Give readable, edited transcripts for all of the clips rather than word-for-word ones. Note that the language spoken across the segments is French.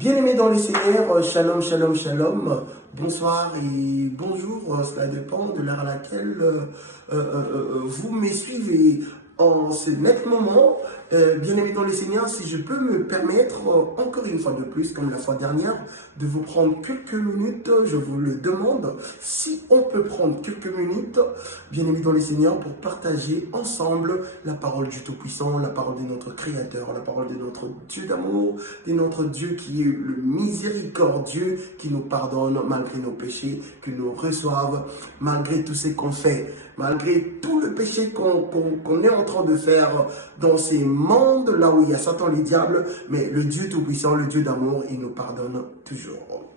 Bien-aimés dans le Seigneur, shalom, shalom, shalom, bonsoir et bonjour, cela dépend de l'heure à laquelle vous me suivez en ce net moment. Bien-aimés dans le Seigneur, si je peux me permettre, encore une fois de plus, comme la fois dernière, de vous prendre quelques minutes, je vous le demande, si on peut prendre quelques minutes, bien-aimés dans le Seigneur, pour partager ensemble la parole du Tout-Puissant, la parole de notre Créateur, la parole de notre Dieu d'amour, de notre Dieu qui est le miséricordieux, qui nous pardonne malgré nos péchés, qui nous reçoive malgré tout ce qu'on fait, malgré tout le péché qu'on est en train de faire dans ces mondes là où il y a Satan, les diables, mais le Dieu Tout-Puissant, le Dieu d'amour, il nous pardonne toujours.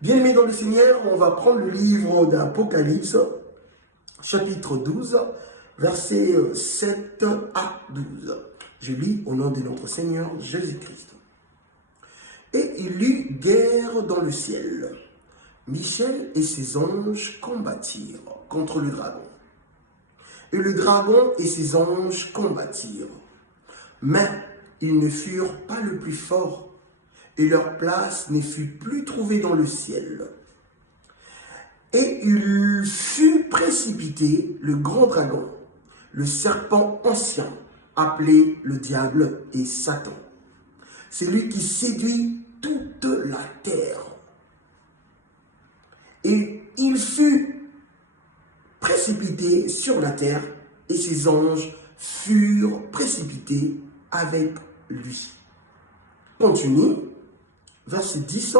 Bien-aimés dans le Seigneur, on va prendre le livre d'Apocalypse, chapitre 12, versets 7 à 12. Je lis au nom de notre Seigneur Jésus-Christ. Et il y eut guerre dans le ciel. Michel et ses anges combattirent contre le dragon. Et le dragon et ses anges combattirent. Mais ils ne furent pas le plus fort, et leur place ne fut plus trouvée dans le ciel. Et il fut précipité, le grand dragon, le serpent ancien, appelé le diable et Satan. C'est lui qui séduit toute la terre. Et il fut précipité sur la terre, et ses anges furent précipités avec lui. Continue, verset 10.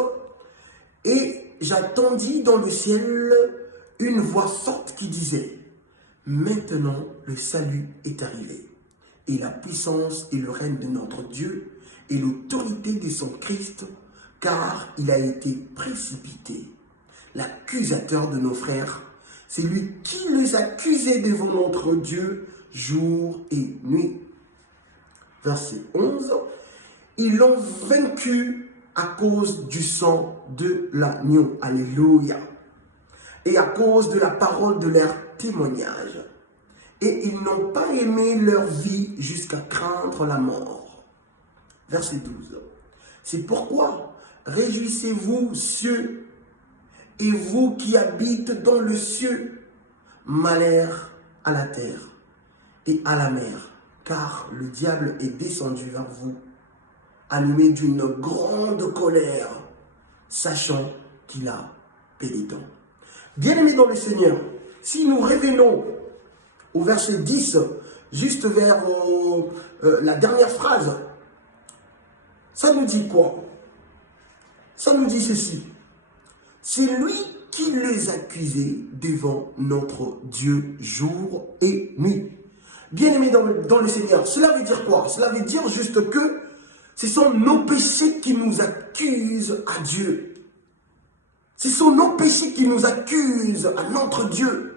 Et j'attendis dans le ciel une voix forte qui disait, « Maintenant le salut est arrivé, et la puissance et le règne de notre Dieu, et l'autorité de son Christ, car il a été précipité. L'accusateur de nos frères, c'est lui qui les accusait devant notre Dieu jour et nuit. » Verset 11. Ils l'ont vaincu à cause du sang de l'agneau. Alléluia. Et à cause de la parole de leur témoignage. Et ils n'ont pas aimé leur vie jusqu'à craindre la mort. Verset 12. C'est pourquoi réjouissez-vous, cieux, et vous qui habitez dans le ciel, malheur à la terre et à la mer, car le diable est descendu vers vous, animé d'une grande colère, sachant qu'il a pénitent. Bien-aimés dans le Seigneur, si nous revenons au verset 10, juste vers la dernière phrase, ça nous dit quoi? Ça nous dit ceci. C'est lui qui les accusait devant notre Dieu jour et nuit. Bien-aimés dans le Seigneur, cela veut dire quoi? Cela veut dire juste que ce sont nos péchés qui nous accusent à Dieu. Ce sont nos péchés qui nous accusent à notre Dieu.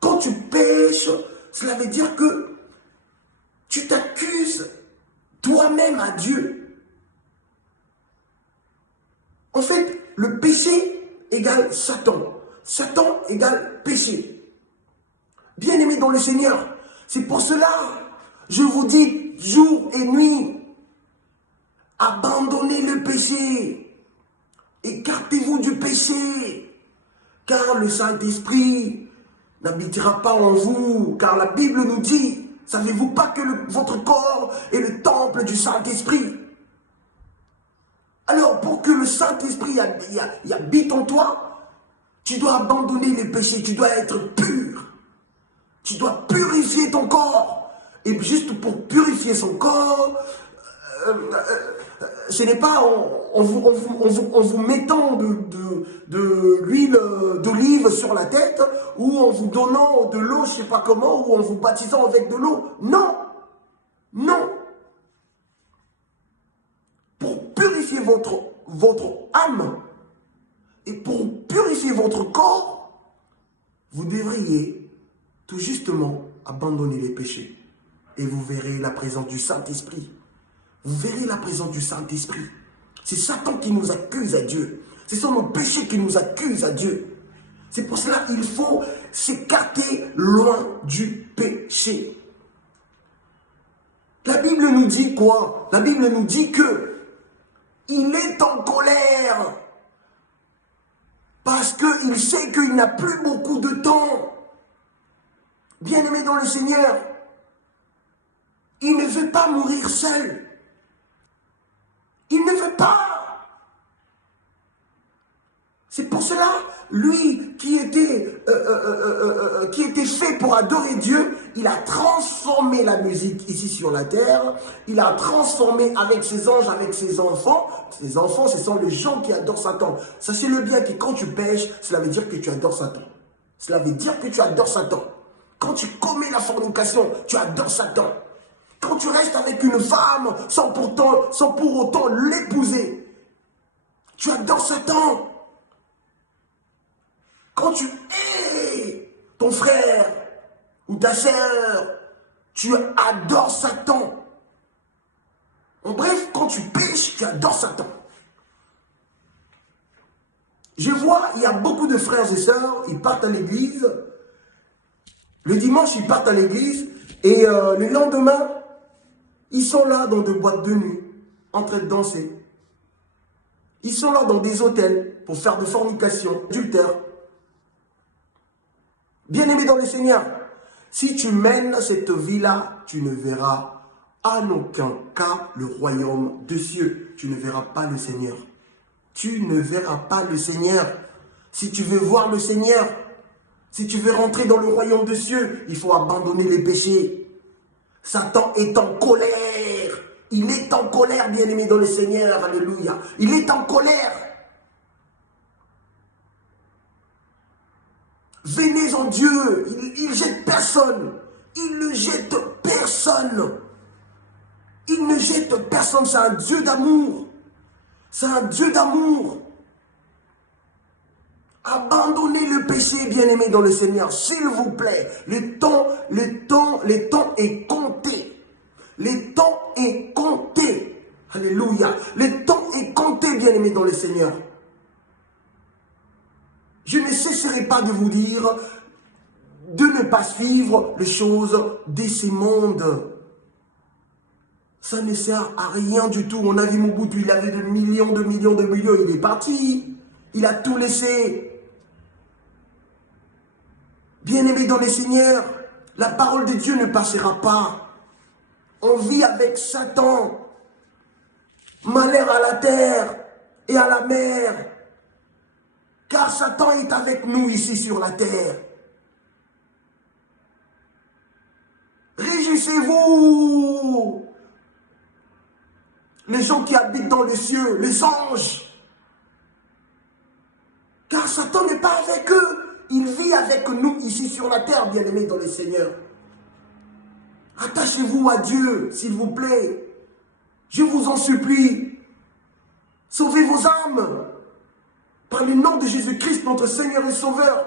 Quand tu pêches, cela veut dire que tu t'accuses toi-même à Dieu. En fait, le péché égale Satan. Satan égale péché. Bien-aimés dans le Seigneur, c'est pour cela, je vous dis jour et nuit, abandonnez le péché, écartez-vous du péché, car le Saint-Esprit n'habitera pas en vous, car la Bible nous dit, savez-vous pas que votre corps est le temple du Saint-Esprit? Alors, pour que le Saint-Esprit y habite en toi, tu dois abandonner les péchés, tu dois être pur. Tu dois purifier ton corps. Et juste pour purifier son corps, ce n'est pas en vous mettant de l'huile d'olive sur la tête, ou en vous donnant de l'eau, je ne sais pas comment, ou en vous baptisant avec de l'eau. Non. Non. Pour purifier votre âme et pour purifier votre corps, vous devriez tout justement abandonner les péchés. Et vous verrez la présence du Saint-Esprit. Vous verrez la présence du Saint-Esprit. C'est Satan qui nous accuse à Dieu. Ce sont nos péchés qui nous accusent à Dieu. C'est pour cela qu'il faut s'écarter loin du péché. La Bible nous dit quoi? La Bible nous dit que Il est en colère. Parce qu'il sait qu'il n'a plus beaucoup de temps. Bien-aimé dans le Seigneur, il ne veut pas mourir seul. Il ne veut pas. C'est pour cela, lui qui était fait pour adorer Dieu, il a transformé la musique ici sur la terre. Il a transformé avec ses anges, avec ses enfants. Ses enfants, ce sont les gens qui adorent Satan. Sachez-le bien que quand tu pêches, cela veut dire que tu adores Satan. Cela veut dire que tu adores Satan. Quand tu commets la fornication, tu adores Satan. Quand tu restes avec une femme sans pour autant l'épouser, tu adores Satan. Quand tu hais ton frère ou ta sœur, tu adores Satan. En bref, quand tu pêches, tu adores Satan. Je vois, il y a beaucoup de frères et sœurs, ils partent à l'église. Le dimanche, ils partent à l'église et le lendemain, ils sont là dans des boîtes de nuit, en train de danser. Ils sont là dans des hôtels pour faire de fornication, adultère. Bien-aimé dans le Seigneur, si tu mènes cette vie-là, tu ne verras en aucun cas le royaume des cieux. Tu ne verras pas le Seigneur. Tu ne verras pas le Seigneur. Si tu veux voir le Seigneur, si tu veux rentrer dans le royaume des cieux, il faut abandonner les péchés. Satan est en colère. Il est en colère, bien-aimé dans le Seigneur. Alléluia. Il est en colère. Venez en Dieu. Il jette personne. Il ne jette personne. Il ne jette personne. C'est un Dieu d'amour. C'est un Dieu d'amour. Abandonnez le péché, bien-aimé dans le Seigneur, s'il vous plaît. Le temps est compté. Le temps est compté. Alléluia. Le temps est compté, bien-aimé dans le Seigneur. Je ne cesserai pas de vous dire de ne pas suivre les choses de ce monde. Ça ne sert à rien du tout. On a vu Mobutu, il avait des millions, il est parti. Il a tout laissé. Bien-aimé dans le Seigneur, la parole de Dieu ne passera pas. On vit avec Satan. Malheur à la terre et à la mer. Car Satan est avec nous ici sur la terre. Réjouissez-vous. Les gens qui habitent dans les cieux, les anges. Car Satan n'est pas avec eux. Il vit avec nous ici sur la terre, bien-aimés dans le Seigneur. Attachez-vous à Dieu, s'il vous plaît. Je vous en supplie. Sauvez vos âmes. Par le nom de Jésus-Christ, notre Seigneur et Sauveur.